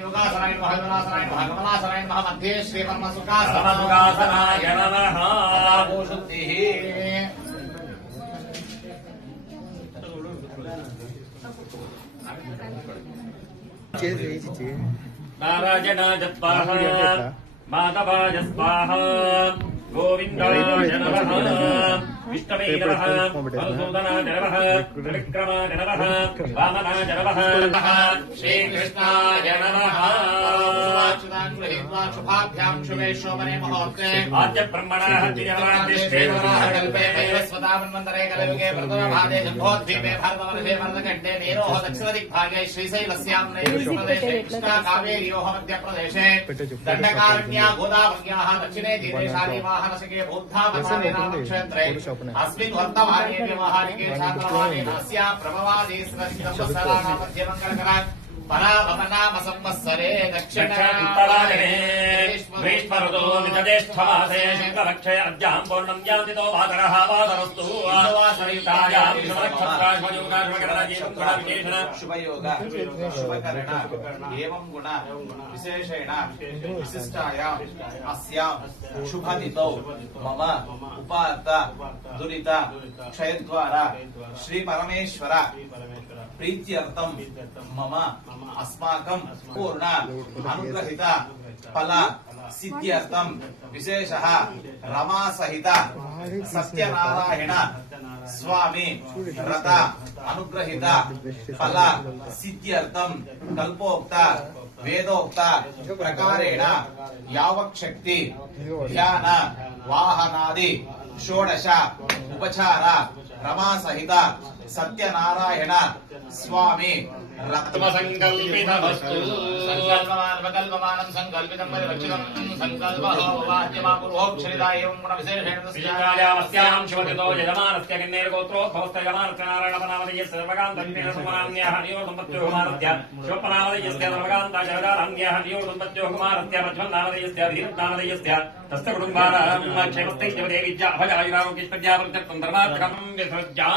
योगासनाय नमः योगासनाय नमः कमलासनाय नमः मध्ये श्री परमसुखासनाय नमः शुद्धिः नारायणाय स्वाहा माधवाय स्वाहा गोविन्दाय नमः विष्णवे नमः मधुसूदनाय नमः त्रिविक्रमाय नमः वामनाय नमः श्रीकृष्णाय नमः शुभाभ्यां शुभे शोभने मुहूर्ते आद्य ब्रह्मणः कल्पे स्वतामन्वन्तरे कलयुगे प्रथमभागे जम्बोद्वीपे भारतवर्षे वर्णकण्ठे नीरोः दक्षिणदिग्भागे श्रीशैलस्यां नैऋत्यप्रदेशे कृष्णा कावेर्योः मध्यप्रदेशे दण्डकारण्या गोदावर्याः दक्षिणे तीरेशाली वाहनसखे बौद्धावतारे नामक्षेत्रे अस्मिन् वर्तमाने व्यवहारिके छात्रवाने अस्या प्रभवादि संवत्सराणां मध्ये मङ्गलकरा पराभवनाम संवत्सरे दक्षिणोत्तरायणे निजज्येष्ठमासे शुक्लपक्षे अद्यां पूर्णं यातितो वासरः वासरस्तु शुभयोग शुभकरण एवं गुण विशेषेण विशिष्टायां अस्यां शुभतिथौ मम उपात्त दुरित क्षयद्वारा श्री परमेश्वर प्रीत्यर्थं मम अस्माकं पूर्ण अनुग्रहित फल सिद्ध्यर्थं विशेषः रमा सहित सत्यनारायण स्वामी व्रत अनुग्रहित फल सिद्ध्यर्थं कल्पोक्त वेदोक्त प्रकारेण यावच्छक्ति ध्यान वाहनादि षोडश उपचार रमा सहित सत्यनारायण स्वामी रत्नसंकल्पितमस्तु संकल्पमानं संकल्पितं परिरक्षितं संकल्पः वाद्यमापुरोक्षरिता एवं गुणविशेषेण तस्यां शिवतितो यजमानस्य किन्नेरगोत्रोद्भवस्य यजमानस्य नारायणपनामदयस्य सर्वकान्तन्यः सुमनान्यः नियोगसम्पत्यो कुमारस्य शिवपनामदयस्य सर्वकान्ताचरदारन्यः नियोगसम्पत्यो कुमारस्य मध्वन्नामदयस्य धीरत्नामदयस्य तस्य कुटुम्बानां क्षेमस्थैर्यवदेवीज्या अभयायुरारोग्यैश्वर्यावृद्धत्वं धर्मार्थकं विसृज्या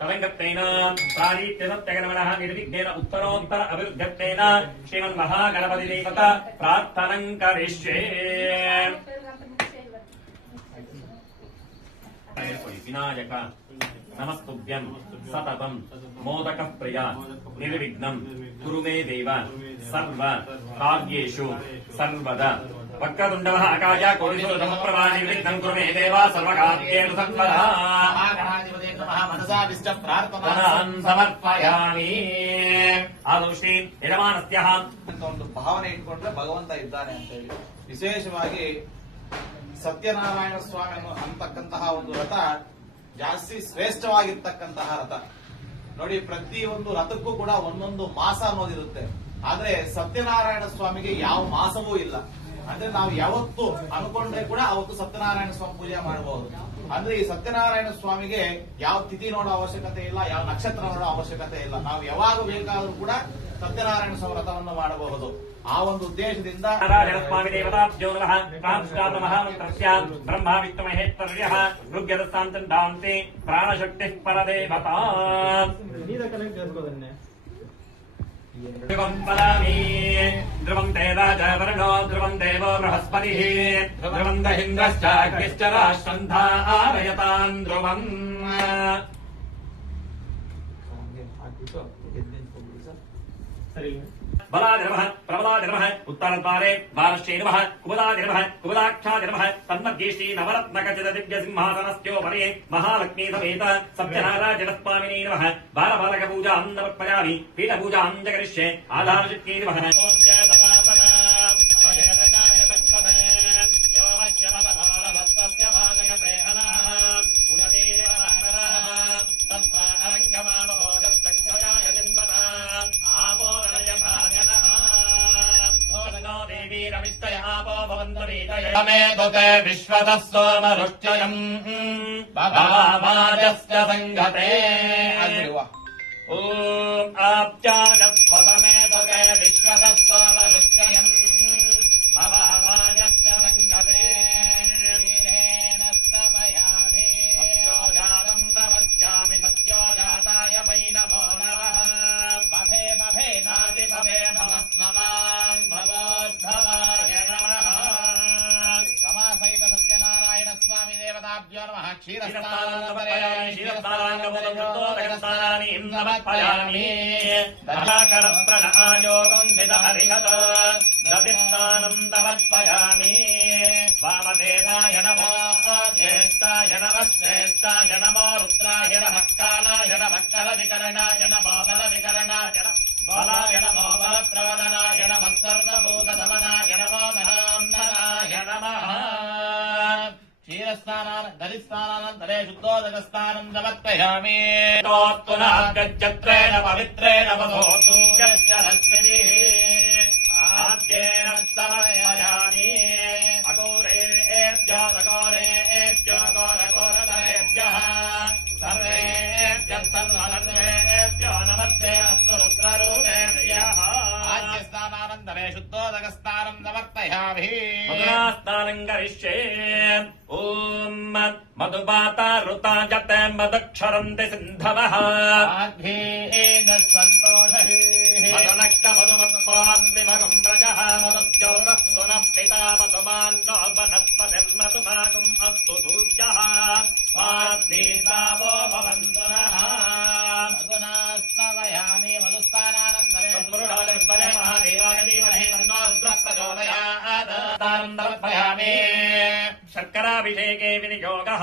तदंगत्तेन प्राणीत्यसत्यगणमनः निर्विघ्नेन उत्तरोत्तर अभिवृद्ध्यत्तेन श्रीमन्महागणपतिदेवता प्रार्थनं करिष्ये। विनायक नमस्तुभ्यं सततं मोदकः प्रिया निर्विघ्नं कुरु मे देव सर्व कार्येषु सर्वदा वक्रतुण्डः आकाश कोटिसूर्यसमप्रभा निर्विघ्नं कुरु मे देव सर्वकार्येषु सर्वदा ಪ್ರಾರ್ಥನಾನ್ ಸಮರ್ಪಯಾಮಿ ಆದೌ ಶ್ರೀ ಯಜಮಾನಸ್ಯಃ ಅಂತ ಒಂದು ಭಾವನೆ ಇಟ್ಕೊಂಡ್ರೆ ಭಗವಂತ ಇದ್ದಾನೆ ಅಂತ ಹೇಳಿ ವಿಶೇಷವಾಗಿ ಸತ್ಯನಾರಾಯಣ ಸ್ವಾಮಿ ಅಂತಕ್ಕಂತಹ ಒಂದು ರಥ ಜಾಸ್ತಿ ಶ್ರೇಷ್ಠವಾಗಿರ್ತಕ್ಕಂತಹ ರಥ ನೋಡಿ. ಪ್ರತಿ ಒಂದು ರಥಕ್ಕೂ ಕೂಡ ಒಂದೊಂದು ಮಾಸ ಅನ್ನೋದಿರುತ್ತೆ. ಆದ್ರೆ ಸತ್ಯನಾರಾಯಣ ಸ್ವಾಮಿಗೆ ಯಾವ ಮಾಸವೂ ಇಲ್ಲ. ಅಂದ್ರೆ ನಾವು ಯಾವತ್ತು ಅನ್ಕೊಂಡ್ರೆ ಕೂಡ ಅವತ್ತು ಸತ್ಯನಾರಾಯಣ ಸ್ವಾಮಿ ಪೂಜೆ ಮಾಡಬಹುದು. ಅಂದ್ರೆ ಈ ಸತ್ಯನಾರಾಯಣ ಸ್ವಾಮಿಗೆ ಯಾವ ತಿಥಿ ನೋಡೋ ಅವಶ್ಯಕತೆ ಇಲ್ಲ, ಯಾವ ನಕ್ಷತ್ರ ನೋಡೋ ಅವಶ್ಯಕತೆ ಇಲ್ಲ. ನಾವು ಯಾವಾಗ ಬೇಕಾದ್ರೂ ಕೂಡ ಸತ್ಯನಾರಾಯಣ ಸ್ವಾಮಿ ವ್ರತವನ್ನು ಮಾಡಬಹುದು. ಆ ಒಂದು ಉದ್ದೇಶದಿಂದ ನಾರಾಯಣ ಸ್ವಾಮಿ ದೇವತಾಭ್ಯೋ ನಮಃ ಪ್ರಾಂಶುಕಾಲ ಮಹಾಮಂತ್ರಸ್ಯ ಬ್ರಹ್ಮ ವಿಷ್ಣುಮಹೇಶ್ವರ್ಯಃ ಋಗ್ಯದಸ್ತಾಂತಂದಾಂತೆ ಪ್ರಾಣಶಕ್ತಿ ಪರದೇವತಾ ध्रुवं पलामि ध्रुवं ते राजवर्णो ध्रुवं देवो बृहस्पतिः ध्रुवं दहिन्द्रश्चाग्निश्च राष्ट्रं धारयतां ध्रुवम् बलादिनमः प्रबलादिनमः उत्तरद्वारे वारश्चेनमः कुबलादिनमः कुबलाक्षादिनमः तन्मध्ये श्री नवरत्नखचित दिव्यसिंहासनस्योपरि महालक्ष्मी समेत सत्यनारायणस्वामिने नमः बालबालकपूजां समर्पयामि पीठपूजां च करिष्ये आधारशक्ति नमः तमेतुते विश्वतः सोमरुच्ययम् भवामाजस्य सङ्गते ॐ आप्यागस्वतमेतुते विश्वतः सोमरुच्ययम् भवामाजस्य सङ्गते वीरेण स्तपयामि सत्योजातम् प्रवक्ष्यामि सत्योजाताय वै नमो नमः बभे बभे नाति बभे भवस्व క్షీరస్నానం సమర్పయామి క్షీరస్నానాంగభూతం శుద్ధోదకస్నానాని సమర్పయామి దశాకర ప్రణాయోగం విదహరిగత దతిస్నానం సమర్పయామి వామదేవాయ నమో జ్యేష్ఠాయ నమః శ్రేష్ఠాయ నమో రుద్రాయ నమః కాలాయ నమః కలవికరణాయ నమో బలవికరణాయ నమః బాలాయ నమో బలప్రవదనాయ నమః సర్వభూతదమనాయ నమో మహాంతరాయ నమః క్షీరస్నానాన దరిస్నానానంతరే శుద్ధోదకస్నానం సమర్పయామి పునఃగచ్చత్రేణ పవిత్రేణ వధోతు యస్య రశ్మిభిః ఆద్యేన సమర్పయామి అఘోరేభ్యో అఘోరేభ్యో ఘోరఘోరధరేభ్యః సర్వేభ్యः సర్వనర్వేభ్యో నమస్తే అస్తు రుద్రరూపేభ్యः ఆద్యస్నానానంతరే శుద్ధోదకస్నానం సమర్పయామి మధురాస్నానం కరిష్యే ఓం మధుపాత ఋతాజతే మదక్షరంతి సింధవః మధునక్త మధుమత్వాన్ విభగం వ్రజః మధుద్యోగస్తునః పితా మధుమాన్నో వనస్పతిర్మధుభాగం అస్తు సూర్యః వాగ్దేవో భవంతు నః మధునాస్నవయామి మధుస్థానానంతరే స్మృఢోదర్పదే మహాదేవాయ ధీమహి తన్నో రుద్రః ప్రచోదయాత్ తానం సమర్పయామి శర్కరాభిషేకే వినియోగః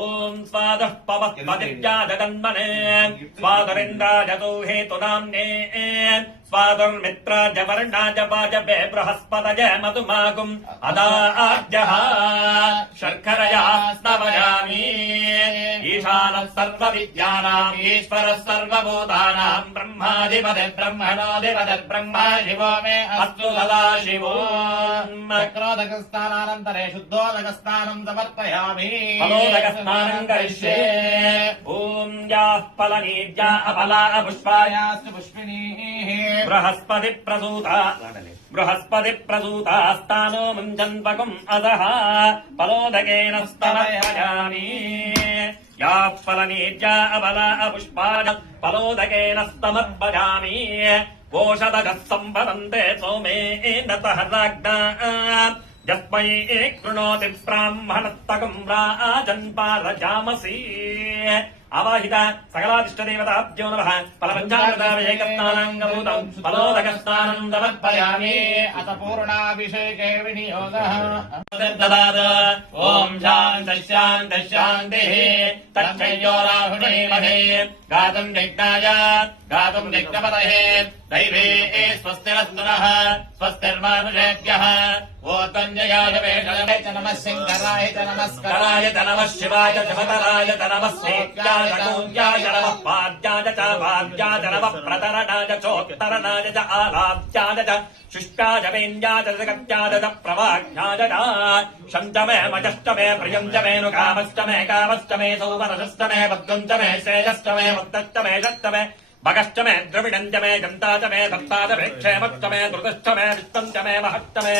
ఓం స్వాదః పవః పతిర్యాజగన్మనే స్వాదరింద్రాయ హేతునామ్నే స్వాదుర్మిత్రాయ వర్ణాయ వాజపే బృహస్పతయ మధుమాగుం అదాజ్యః శర్కరయా స్తవయామి ఈశానః సర్వవిద్యానాం ఈశ్వరः సర్వభూతానాం బ్రహ్మాధిపతి బ్రహ్మణోధిపతి బ్రహ్మా శివో మే అస్తు సదాశివో చక్రోదకస్నానానంతరే శుద్ధోదకస్నానం సమర్పయామి ఫలోదకస్నానం కరిష్యే ఓం యాః ఫలనీజ్యా అఫలా పుష్పాయాస్తు పుష్పిణీః బృహస్పతి ప్రసూతాస్తానో ముంచన్పకం అదః ఫలోదకేన స్తమయామి యాః ఫలనీజ్యా అఫలా పుష్పాయ ఫలోదకేన స్తమర్పయామి ఓషధగः సంపదంతే సోమేన సహరాజ్ఞా యస్మై కృణోతి బ్రాహ్మణత్తకం రాజన్పారజామసి ఆవాహిత సకలాదిష్టదేవతాభ్యో నమః ఫలపంచామృతాభిషేకస్నానాంగభూతం ఫలోదకస్నానం సమర్పయామి అత పూర్ణాభిషేకే వినియోగః ఓం శాంతి శాంతి శాంతిః తచ్చయ్యో రాహుణీమహే గాతుం యజ్ఞాయ గాతుం యజ్ఞపతయే దైవే స్వస్తిరస్తు నః స్వస్తిర్మానుషేభ్యः ఓత్తంజయాయ వేషలే చ నమః శంకరాయ చ నమస్కరాయ చ నమః శివాయ శివతరాయ చ నమః సేవ్యాయ గౌర్యాయ నమః పాద్యాయ చ వాద్యాయ నమః ప్రతరణాయ చోత్తరణాయ చ ఆరాధ్యాయ చ శుష్కాయ వేన్యాయ చ గత్యాయ చ ప్రవాజ్ఞాయ చ శంచమే మజష్టమే ప్రియంచమే నుకామష్టమే కామష్టమే సౌవరసష్టమే భద్రంచమే శ్రేయష్టమే ముక్తష్టమే షష్టమే భగష్టమే ద్రవిడంచమే జంతాచమే దత్తాచమే క్షేమష్టమే ధృతష్టమే విష్టంచమే మహష్టమే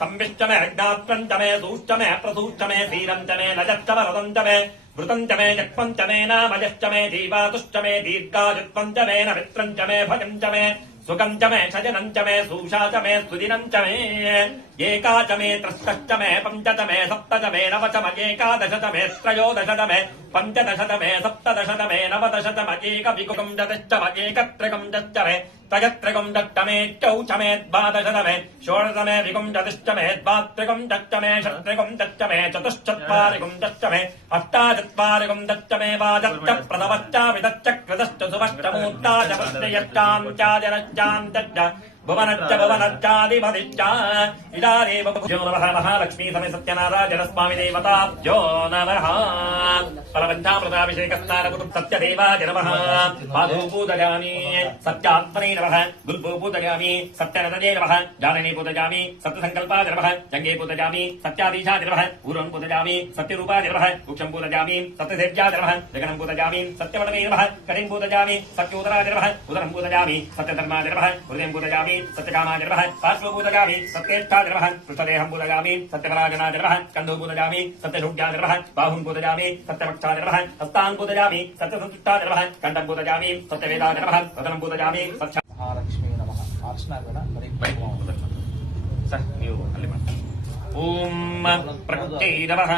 సంవిష్టమే జ్ఞాత్రంచమే సూష్టమే ప్రసూష్టమే ధీరంచమే నజష్టమరదంచమే వృతంచమే జక్వంచమే నామజష్టమే జీవాతుష్టమే దీర్ఘాయుత్వంచమే నమిత్రంచమే భజంచమే సుఖంచమే శజనంచమే సూషాచమే సుదినంచమే ఏకాచమే త్రష్టమే పంచతమే సప్తచమే నవచమ ఏకాదశతమే త్రయోదశతమే పంచదశతమే సప్తదశతమే నవదశతమ ఏక వికుకం చతశ్చమ ఏకత్రికం చచ్చమే త్రయత్రికం దట్టమే చౌచమే ద్వాదశతమే షోడశమే వికుం చతిష్టమే ద్వాత్రికం దట్టమే షట్రికం దట్టమే చతుశ్చత్వారికం దట్టమే అష్టాచత్వారికం దట్టమే వాజచ్చ ప్రథమశ్చ విదచ్చ కృతశ్చ సుమష్టమూర్తాచ ప్రశ్నయశ్చాం చాజనశ్చాంతశ్చ భువనశ్చ భువనశ్చాధిపతిశ్చ ఇదాదేవ భ్యో నమః మహాలక్ష్మీ సమయ సత్యనారాయణ స్వామి దేవతాభ్యో నమః ఫలపంచామృతాభిషేకస్నానకుటు సత్యదేవాయ నమః పాదౌ పూజయామి సత్యాత్మనే నమః గుల్పౌ పూజయామి సత్యనతదే నమః జాననే పూజయామి సత్యసంకల్పాయ నమః జంగే పూజయామి సత్యాధీశాయ నమః పూర్వం పూజయామి సత్యరూపాయ నమః వృక్షం పూజయామి సత్యసేవ్యాయ నమః జగనం పూజయామి సత్యవడమే నమః కటిం పూజయామి సత్యోదరాయ నమః ఉదరం పూజయామి సత్యధర్మాయ నమః హృదయం పూజయామి సత్యకామాయ నమః పార్శ్వ పూజయామి సత్యేష్టాయ నమః పృష్ఠదేహం పూజయామి సత్యపరాగణాయ నమః కంఠో పూజయామి సత్యశుభ్యాయ నమః బాహుం పూజయామి సత్యవక్షాయ నమః హస్తాన్ పూజయామి సత్యసంతుష్టాయ నమః కంఠం పూజయామి సత్యవేదాయ నమః వదనం పూజయామి సత్య మహాలక్ష్మీ నమః అర్చన కూడా మరి సార్ ನೀವು ಅಲ್ಲಿ ఓం ప్రకృత్యై నమః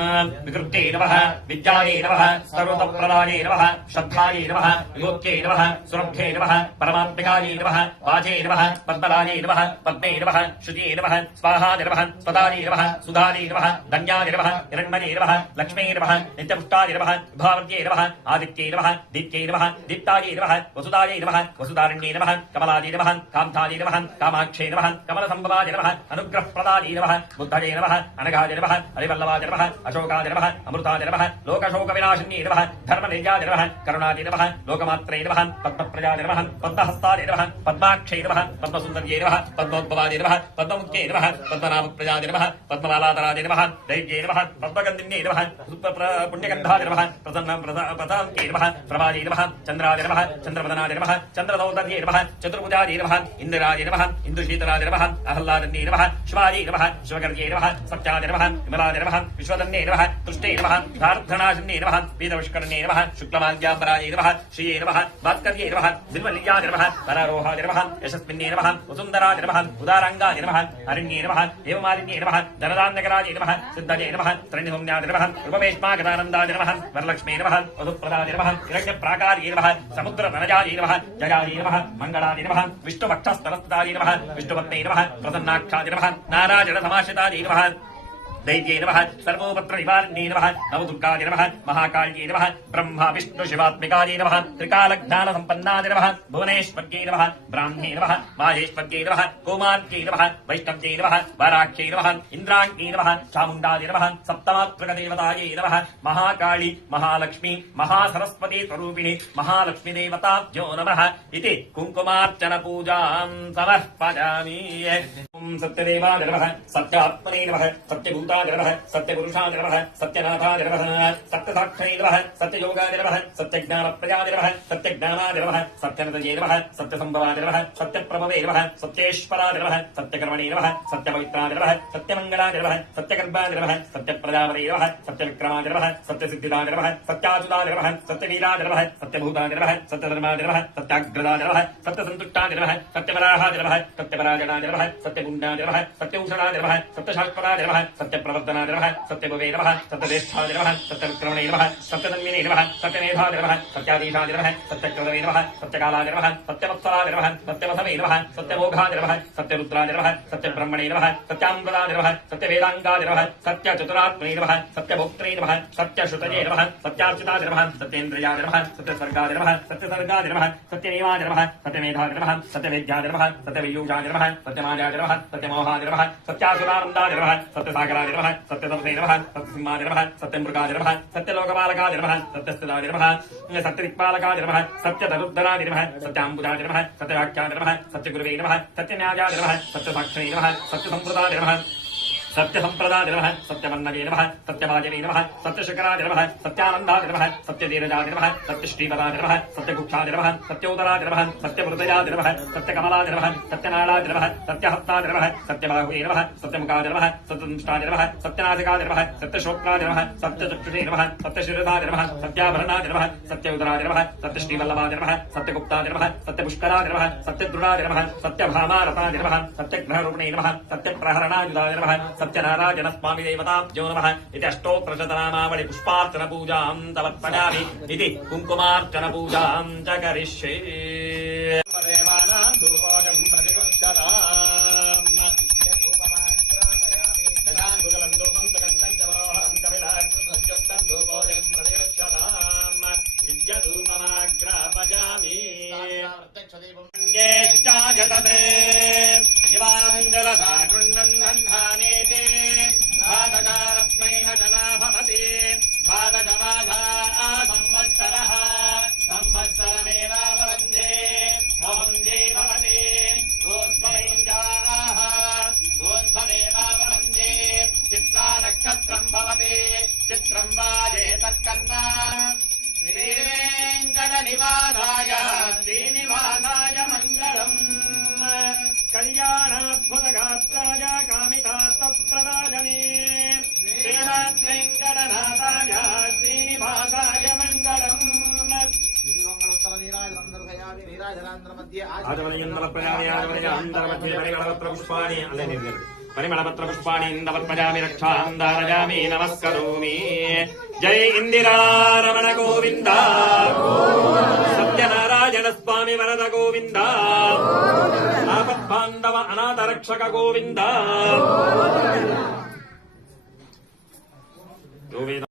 వికృత్యై నమః విద్యాయై నమః సర్వతప్రదాయై నమః శ్రద్ధాయై నమః యోగ్యై నమః సురభ్యై నమః పరమాత్మికాయై నమః వాచై నమః పద్మలాయై నమః పద్మే నమః శుచియై నమః స్వాహాయ నమః స్వదాయై నమః సుధాయై నమః ధన్యాయ నమః హిరణ్మయే నమః లక్ష్మీ నమః నిత్యపుష్టాయ నమః భావత్యై నమః ఆదిత్యై నమః దీప్త్యై నమః దీప్తాయై నమః వసుదాయై నమః వసుదారణ్యై నమః కమలాయై నమః కాంతాయై నమః కామాక్షై నమః కమలసంభవాయ నమః అనుగ్రహప్రదాయై నమః బుద్ధయే నమః అనఘాయ నమః హరివల్లభాయ నమః అశోకాయ నమః అమృతాయ నమః లోకశోక వినాశిన్యై నమః ధర్మనిర్యాయ నమః కరుణాయ నమః లోకమాత్రే నమః పద్మప్రజాయ నమః పద్మహస్తాయ నమః పద్మాక్షై నమః పద్మసుందర్యై నమః పద్మోద్భవాయ నమః పద్మముఖ్యై నమః పద్మనాభప్రజాయ నమః పద్మమాలాధరాయ నమః దైవ్యై నమః పద్మగంధిన్యై నమః పుణ్యగంధాయ నమః ప్రసన్నంకై నమః ప్రభాయై నమః చంద్రాయ నమః చంద్రవదనాయ నమః చంద్రదౌదర్యై నమః చతుర్భుజాయ నమః ఇందిరాయ నమః ఇంద్రశీతరాయ నమః ఆహ్లాదన్యై నమః శివాయై నమః శివకర్యై నమః సత్యాయ నమః విమలాయ నమః విశ్వదన్యై నమః తుష్టై నమః ధార్ధనాశన్యై నమః పీతవిష్కరణ్యై నమః శుక్లమాల్యాపరాయై నమః శ్రీయై నమః భాస్కర్యై నమః దిల్వల్యాయ నమః పరారోహాయ నమః యశస్విన్యై నమః వసుందరాయ నమః ఉదారంగాయ నమః అరణ్యై నమః దేవమాలిన్యై నమః ధనదాన్యకరాయ నమః సిద్ధయై నమః త్రణిహోమ్యాయ నమః ఉపవేష్మాగతానందాయ నమః వరలక్ష్మీ నమః వధుప్రదాయ నమః హిరణ్యప్రాకార్యై నమః సముద్రధనజాయై నమః జయాయై నమః మంగళాయ నమః విష్ణుభక్షస్థలస్థాయై నమః విష్ణుభక్తై నమః ప్రసన్నాక్షాయ నమః నారాయణ సమాశ్రితాయై నమః दैत्यै नमः सर्वोपत्र निवारिण्यै नमः नवदुर्गाय नमः महाकाल्यै नमः ब्रह्मा विष्णु शिवात्मिकाय नमः त्रिकालज्ञान सम्पन्नाय नमः भुवनेश्वर्यै नमः ब्राह्म्यै नमः माहेश्वर्यै नमः कौमार्यै नमः वैष्णव्यै नमः वाराख्यै नमः इन्द्राण्यै नमः चामुण्डाय नमः सप्तमात्मकदेवतायै नमः महाकाली महालक्ष्मी महासरस्वती स्वरूपिणी महालक्ष्मी देवताभ्यो नमः इति कुङ्कुमार्चन पूजां समर्पयामि। ओम सत्यदेवाय नमः सत्यात्मने नमः सत्यभूताय नमः सत्यपुरुषाय नमः सत्यनाथाय नमः सत्यसाक्षिणे नमः सत्ययोगाय नमः सत्यज्ञानप्रदाय नमः सत्यज्ञानाय नमः सत्यनतये नमः सत्यसम्भवाय नमः सत्यप्रभवे नमः सत्येश्वराय नमः सत्यकर्मणे नमः सत्यपवित्राय नमः सत्यमङ्गलाय नमः सत्यगर्भाय नमः सत्यप्रजापते नमः सत्यविक्रमाय नमः सत्यसिद्धिदाय नमः सत्याच्युताय नमः सत्यवीराय नमः सत्यभूताय नमः सत्यधर्माय नमः सत्याग्रदाय नमः सत्यसन्तुष्टाय नमः सत्यवराहाय नमः सत्यपराजनाय नमः सत्यगुण्डाय नमः सत्यौषणाय नमः सत्यशाश्वताय नमः सत्यप्रवर्तनाय नमः सत्यभुवे नमः सत्यदेष्ठाय नमः सत्यविक्रमणे नमः सत्यधन्विने नमः सत्यमेधाय नमः सत्याधीशाय नमः सत्यक्रदवे नमः सत्यकालाय नमः सत्यवत्सराय नमः सत्यवसवे नमः सत्यमोघाय नमः सत्यरुद्राय नमः सत्यब्रह्मणे नमः सत्याम्बराय नमः सत्यवेदाङ्गाय नमः सत्यचतुरात्मने नमः सत्यभोक्त्रे नमः सत्यश्रुतये नमः सत्यार्चिताय नमः सत्येन्द्रियाय नमः सत्यसर्गाय नमः सत्यसर्गाय नमः सत्यमेवाय नमः सत्यमेधाय नमः सत्यवेद्याय नमः सत्यवियूषाय नमः सत्यमायाय नमः सत्यमोहाय नमः सत्यासुरानन्दाय नमः सत्यसागराय नमः सत्यतमसे नमः सत्यसिंहाय नमः सत्यमृगाय नमः सत्यलोकपालकाय नमः सत्यस्थिताय नमः सत्यदिक्पालकाय नमः सत्यतरुद्धराय नमः सत्याम्बुजाय नमः सत्यवाक्याय नमः सत्यगुरवे नमः सत्यन्यायाय नमः सत्यसाक्षिणे नमः सत्यसम्प्रदाय नमः सत्यसम्प्रदाय नमः सत्यवन्नये नमः सत्यवाजवे नमः सत्यशकराय नमः सत्यानन्दाय नमः सत्यधीरजाय नमः सत्यश्रीपदाय नमः सत्यकुक्षाय नमः सत्योदराय नमः सत्यमृतयाय नमः सत्यकमलाय नमः सत्यनालाय नमः सत्यहस्ताय नमः सत्यबाहुवे नमः सत्यमुखाय नमः सत्यदंष्टाय नमः सत्यनासिकाय नमः सत्यश्रोत्राय नमः सत्यचक्षुषे नमः सत्यशिरदाय नमः सत्याभरणाय नमः सत्योदराय नमः सत्यश्रीवल्लभाय नमः सत्यगुप्ताय नमः सत्यपुष्कराय नमः सत्यद्रुणाय नमः सत्यभामारताय नमः सत्यग्रहरूपिणे नमः सत्यप्रहरणायुधाय नमः सत्यनारायण स्वामी देवताभ्यो नमः इति अष्टोत्तरशतनामावळि पुष्पार्चन पूजां तवत्पयामि इति कुङ्कुमार्चन पूजां च करिष्ये। ज्येष्ठाजतते शिवाञ्जलसा गृह्णन्नन्धानेते भागकारत्मै न जना भवति भागजमाधा संवत्सरः संवत्सरमेवाववन्दे भवन्दे भवति गोद्भवैञ्जाः गोद्भवेवाववन्दे चित्रा नक्षत्रम् भवति चित्रम् वाजेतत्कर्मा श्रीवेङ्कटनिवासाय श्रीनिवासाय मङ्गलम् कल्याणाद्भुतगात्राय कामितार्थप्रदायने श्रीनाथवेङ्कटनाथाय श्रीनिवासाय मङ्गलम्। पुष्पाणि పరిమళపత్ర పుష్పాణి ఇందవర్పజామి రక్షాం దారయామి నమస్కరోమి. జై ఇందిరారమణ గోవింద, సత్యనారాయణ స్వామి వరద గోవింద, ఆపద్బాంధవ అనాథ రక్షక గోవింద.